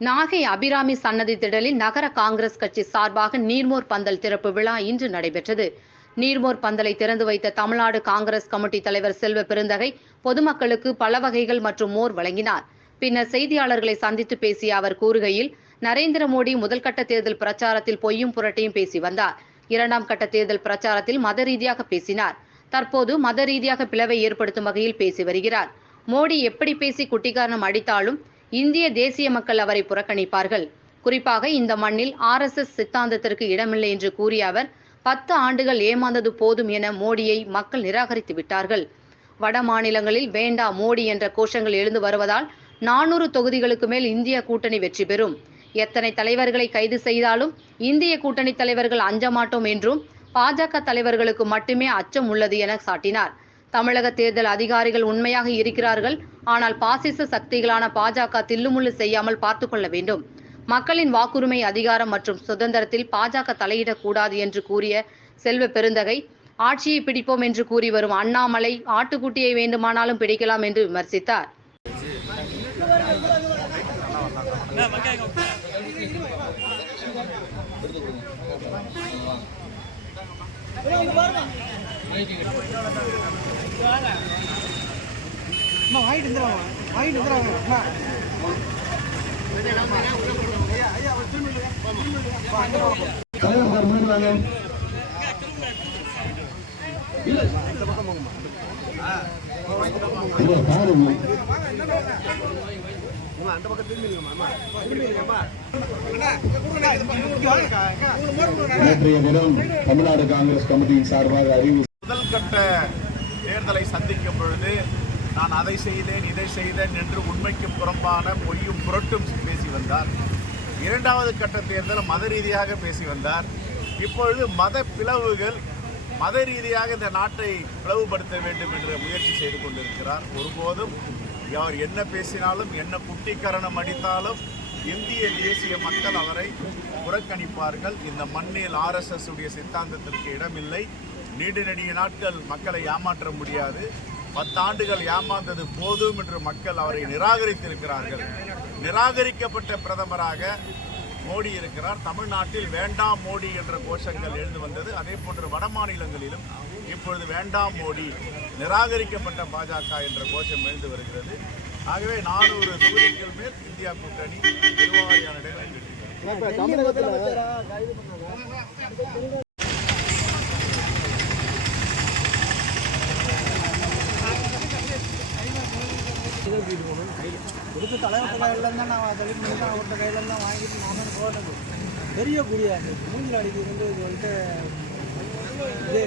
நாகை அபிராமி சன்னதி திடலில் நகர காங்கிரஸ் கட்சி சார்பாக நீர்மோர் பந்தல் திறப்பு விழா இன்று நடைபெற்றது. நீர்மோர் பந்தலை திறந்து வைத்த தமிழ்நாடு காங்கிரஸ் கமிட்டி தலைவர் செல்வ பெருந்தகை பொதுமக்களுக்கு பல வகைகள் மற்றும் மோர் வழங்கினார். பின்னர் செய்தியாளர்களை சந்தித்து பேசிய அவர் கூறுகையில், நரேந்திர மோடி முதல்கட்ட தேர்தல் பிரச்சாரத்தில் பொய்யும் புரட்டையும் பேசி வந்தார். இரண்டாம் கட்ட தேர்தல் பிரச்சாரத்தில் மத ரீதியாக பேசினார். தற்போது மத ரீதியாக பிளவை ஏற்படுத்தும் வகையில் பேசி வருகிறார். மோடி எப்படி பேசி குட்டிக்காரணம் அடித்தாலும் இந்திய தேசிய மக்கள் அவரை புறக்கணிப்பார்கள். குறிப்பாக இந்த மண்ணில் RSS சித்தாந்தத்திற்கு இடமில்லை என்று கூறிய அவர், 10 ஆண்டுகள் ஏமாந்தது போதும் என மோடியை மக்கள் நிராகரித்து விட்டார்கள். வட மாநிலங்களில் வேண்டா மோடி என்ற கோஷங்கள் எழுந்து வருவதால் 400 தொகுதிகளுக்கு மேல் இந்திய கூட்டணி வெற்றி பெறும். எத்தனை தலைவர்களை கைது செய்தாலும் இந்திய கூட்டணி தலைவர்கள் அஞ்ச மாட்டோம் என்றும் பாஜக தலைவர்களுக்கு மட்டுமே அச்சம் உள்ளது என சாட்டினார். தமிழக தேர்தல் அதிகாரிகள் உண்மையாக இருக்கிறார்கள். ஆனால் பாசிச சக்திகளான பாஜக தில்லுமுள்ளு செய்யாமல் பார்த்துக் கொள்ள வேண்டும். மக்களின் வாக்குரிமை, அதிகாரம் மற்றும் சுதந்திரத்தில் பாஜக தலையிடக்கூடாது என்று கூறிய செல்வ பெருந்தகை, ஆட்சியை பிடிப்போம் என்று கூறி வரும் அண்ணாமலை ஆட்டுக்குட்டியை வேண்டுமானாலும் பிடிக்கலாம் என்று விமர்சித்தார். நேற்றைய தினம் தமிழ்நாடு காங்கிரஸ் கமிட்டியின் சார்பாக முதல் கட்ட தேர்தலை சந்திக்கும் பொழுது நான் அதை செய்தேன் இதை செய்தேன் என்று உண்மைக்கு புறம்பான பொய்யும் புரட்டும் பேசி வந்தார். இரண்டாவது கட்ட தேர்தல் மத ரீதியாக பேசி வந்தார். இப்பொழுது மத பிளவுகள், மத ரீதியாக இந்த நாட்டை பிளவுபடுத்த வேண்டும் என்ற முயற்சி செய்து கொண்டிருக்கிறார். ஒருபோதும் அவர் என்ன பேசினாலும், என்ன குட்டிக்கரணம் அடித்தாலும் இந்திய தேசிய மக்கள் அவரை புறக்கணிப்பார்கள். இந்த மண்ணில் RSS உடைய சித்தாந்தத்திற்கு இடமில்லை. நீண்ட நெடிய நாட்கள் மக்களை ஏமாற்ற முடியாது. 10 ஆண்டுகள் ஏமாந்தது போதும் என்று மக்கள் அவரை நிராகரித்திருக்கிறார்கள். நிராகரிக்கப்பட்ட பிரதமராக மோடி இருக்கிறார். தமிழ்நாட்டில் வேண்டாம் மோடி என்ற கோஷங்கள் எழுந்து வந்தது. அதே போன்று வட மாநிலங்களிலும் இப்பொழுது வேண்டாம் மோடி, நிராகரிக்கப்பட்ட பாஜக என்ற கோஷம் எழுந்து வருகிறது. ஆகவே 400 தொகுதிகள் மேல் இந்தியா கூட்டணி பெருவாரியான இடங்களில் கொடுத்த தலைவர் கையில தான் நான் தலைவர் தான் அவர்கிட்ட கையில தான் வாங்கிட்டு நானும் போனது பெரிய குடியா இருந்துச்சு. மூஞ்சில் அடிக்கிறது இது வந்துட்டு இது